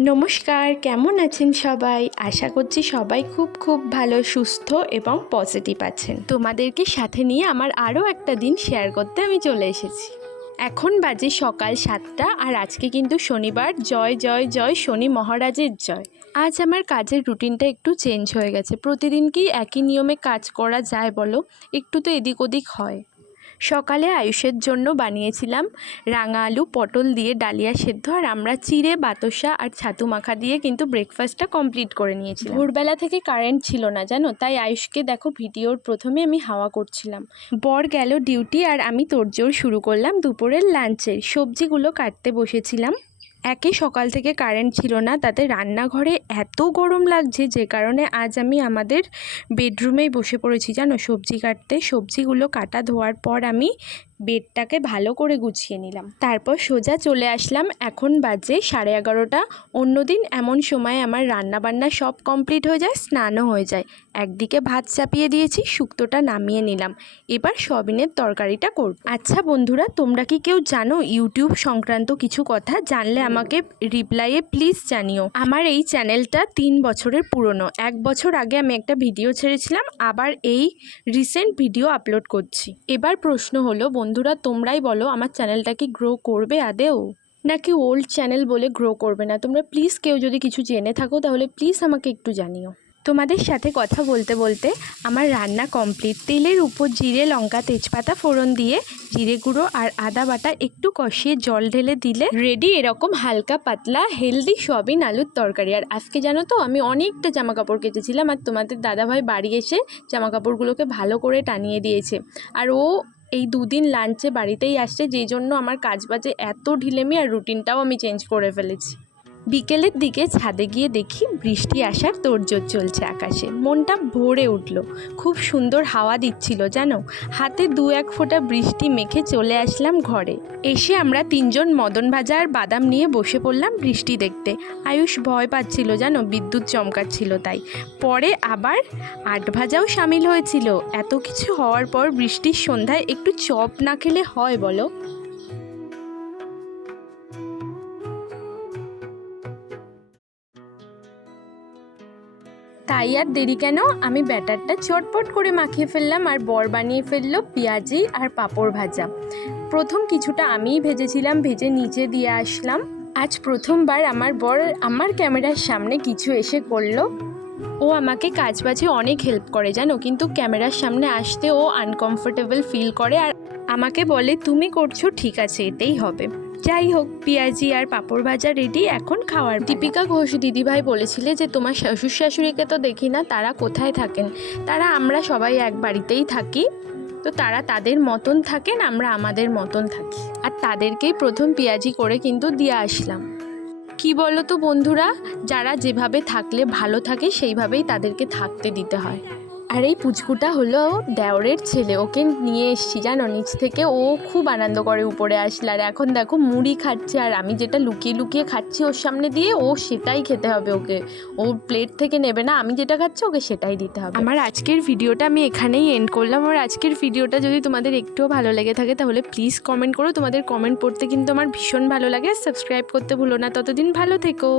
নমস্কার, কেমন আছেন সবাই? আশা করছি সবাই খুব খুব ভালো, সুস্থ এবং পজিটিভ আছেন। তোমাদেরকে সাথে নিয়ে আমার আরও একটা দিন শেয়ার করতে আমি চলে এসেছি। এখন বাজে সকাল সাতটা আর আজকে কিন্তু শনিবার। জয় জয় জয়, শনি মহারাজের জয়। আজ আমার কাজের রুটিনটা একটু চেঞ্জ হয়ে গেছে। প্রতিদিন কি একই নিয়মে কাজ করা যায় বলো? একটু তো এদিক ওদিক হয়। সকালে আয়ুষের জন্য বানিয়েছিলাম রাঙা আলু, পটল দিয়ে ডালিয়া সেদ্ধ, আর আমরা চিড়ে, বাতসা আর ছাতু মাখা দিয়ে কিন্তু ব্রেকফাস্টটা কমপ্লিট করে নিয়েছি ভোরবেলা থেকে কারেন্ট ছিল না, জানো? তাই আয়ুষকে দেখো ভিডিওর প্রথমে আমি হাওয়া করছিলাম। বর গেল ডিউটি আর আমি তোড়জোড় শুরু করলাম দুপুরের লাঞ্চের সবজিগুলো কাটতে বসেছিলাম। একে সকাল থেকে কারেন্ট ছিল না, তাতে রান্নাঘরে এত গরম লাগছে যে কারণে আজ আমি আমাদের বেডরুমেই বসে পড়েছি। জানো, সবজি কাটতে। সবজিগুলো কাটা ধোয়ার পর আমি বেডটাকে ভালো করে গুছিয়ে নিলাম। তারপর সোজা চলে আসলাম, এখন বাজে সাড়ে এগারোটা। অন্যদিন এমন সময় আমার রান্না বান্না সব কমপ্লিট হয়ে যায়, স্নানও হয়ে যায়। একদিকে ভাত চাপিয়ে দিয়েছি, শুক্তোটা নামিয়ে নিলাম। এবার সবিনের তরকারিটা করব। আচ্ছা বন্ধুরা, তোমরা কি কেউ জানো ইউটিউব সংক্রান্ত কিছু কথা? জানলে আমাকে রিপ্লাইয়ে প্লিজ জানিও। আমার এই চ্যানেলটা তিন বছরের পুরনো। এক বছর আগে আমি একটা ভিডিও ছেড়েছিলাম, আবার এই রিসেন্ট ভিডিও আপলোড করছি। এবার প্রশ্ন হলো বন্ধুরা, তোমরাই বলো আমার চ্যানেলটা কি গ্রো করবে আদেও নাকি ওল্ড চ্যানেল বলে গ্রো করবে না? তোমরা প্লিজ কেউ যদি কিছু জেনে থাকো, তাহলে প্লিজ আমাকে একটু জানিও। তোমাদের সাথে কথা বলতে বলতে আমার রান্না কমপ্লিট তেলের উপর জিরে, লঙ্কা, তেজপাতা ফোড়ন দিয়ে জিরে গুঁড়ো আর আদা বাটা একটু কষিয়ে জল ঢেলে দিলে রেডি এরকম হালকা পাতলা হেলদি সয়াবিন আলুর তরকারি। আর আজকে জানো তো, আমি অনেকটা জামা কাপড় কেচেছিলাম আর তোমাদের দাদাভাই বাড়ি এসে জামা কাপড়গুলোকে ভালো করে টানিয়ে দিয়েছে। আর ও এই দুদিন লাঞ্চে বাড়িতেই আসছে, যেই জন্য আমার কাজ বাজে এত ঢিলেমি আর রুটিনটাও আমি চেঞ্জ করে ফেলেছি। বিকেলের দিকে ছাদে গিয়ে দেখি বৃষ্টি আসার তোড়জোড় চলছে আকাশে। মনটা ভরে উঠল। খুব সুন্দর হাওয়া দিচ্ছিল, জানো? হাতে দু এক ফোঁটা বৃষ্টি মেখে চলে আসলাম ঘরে। এসে আমরা তিনজন মদন ভাজা আর বাদাম নিয়ে বসে পড়লাম বৃষ্টি দেখতে। আয়ুষ ভয় পাচ্ছিল, জানো? বিদ্যুৎ চমকাচ্ছিল তাই। পরে আবার আট ভাজাও সামিল হয়েছিল। এত কিছু হওয়ার পর বৃষ্টির সন্ধ্যায় একটু চপ না খেলে হয় বলো? তাই আর দেরি কেন? আমি ব্যাটারটা চটপট করে মাখিয়ে ফেললাম আর বর বানিয়ে ফেলল পেঁয়াজি আর পাঁপড় ভাজা। প্রথম কিছুটা আমিই ভেজেছিলাম, ভেজে নিচে দিয়ে আসলাম। আজ প্রথমবার আমার বর আমার ক্যামেরার সামনে কিছু এসে করল। ও আমাকে কাজ বাজে অনেক হেল্প করে জানো, কিন্তু ক্যামেরার সামনে আসতে ও আনকমফোর্টেবল ফিল করে আর আমাকে বলে, তুমি করছ, ঠিক আছে, এতেই হবে। যাই হোক, পেঁয়াজি আর পাঁপড় ভাজা রেডি এখন খাওয়ার দীপিকা ঘোষ দিদিভাই বলেছিলে যে, তোমার শ্বশুর শাশুড়িকে তো দেখি না, তারা কোথায় থাকেন? তারা, আমরা সবাই এক বাড়িতেই থাকি। তো তারা তাদের মতন থাকেন, আমরা আমাদের মতন থাকি। আর তাদেরকেই প্রথম পেঁয়াজি করে কিন্তু দিয়ে আসলাম। কি বলো তো বন্ধুরা, যারা যেভাবে থাকলে ভালো থাকে, সেইভাবেই তাদেরকে থাকতে দিতে হয়। আর এই পুচকুটা হলো দেওরের ছেলে। ওকে নিয়ে এসছি, জানো? নিচ থেকে ও খুব আনন্দ করে উপরে আসলে। আর এখন দেখো, মুড়ি খাচ্ছে। আর আমি যেটা লুকিয়ে লুকিয়ে খাচ্ছি ওর সামনে দিয়ে, ও সেটাই খেতে হবে ওকে। ও প্লেট থেকে নেবে না, আমি যেটা খাচ্ছি ওকে সেটাই দিতে হবে। আমার আজকের ভিডিওটা আমি এখানেই এন্ড করলাম। আর আজকের ভিডিওটা যদি তোমাদের একটুও ভালো লেগে থাকে, তাহলে প্লিজ কমেন্ট করো। তোমাদের কমেন্ট পড়তে কিন্তু আমার ভীষণ ভালো লাগে। সাবস্ক্রাইব করতে ভুলো না। ততদিন ভালো থেকো।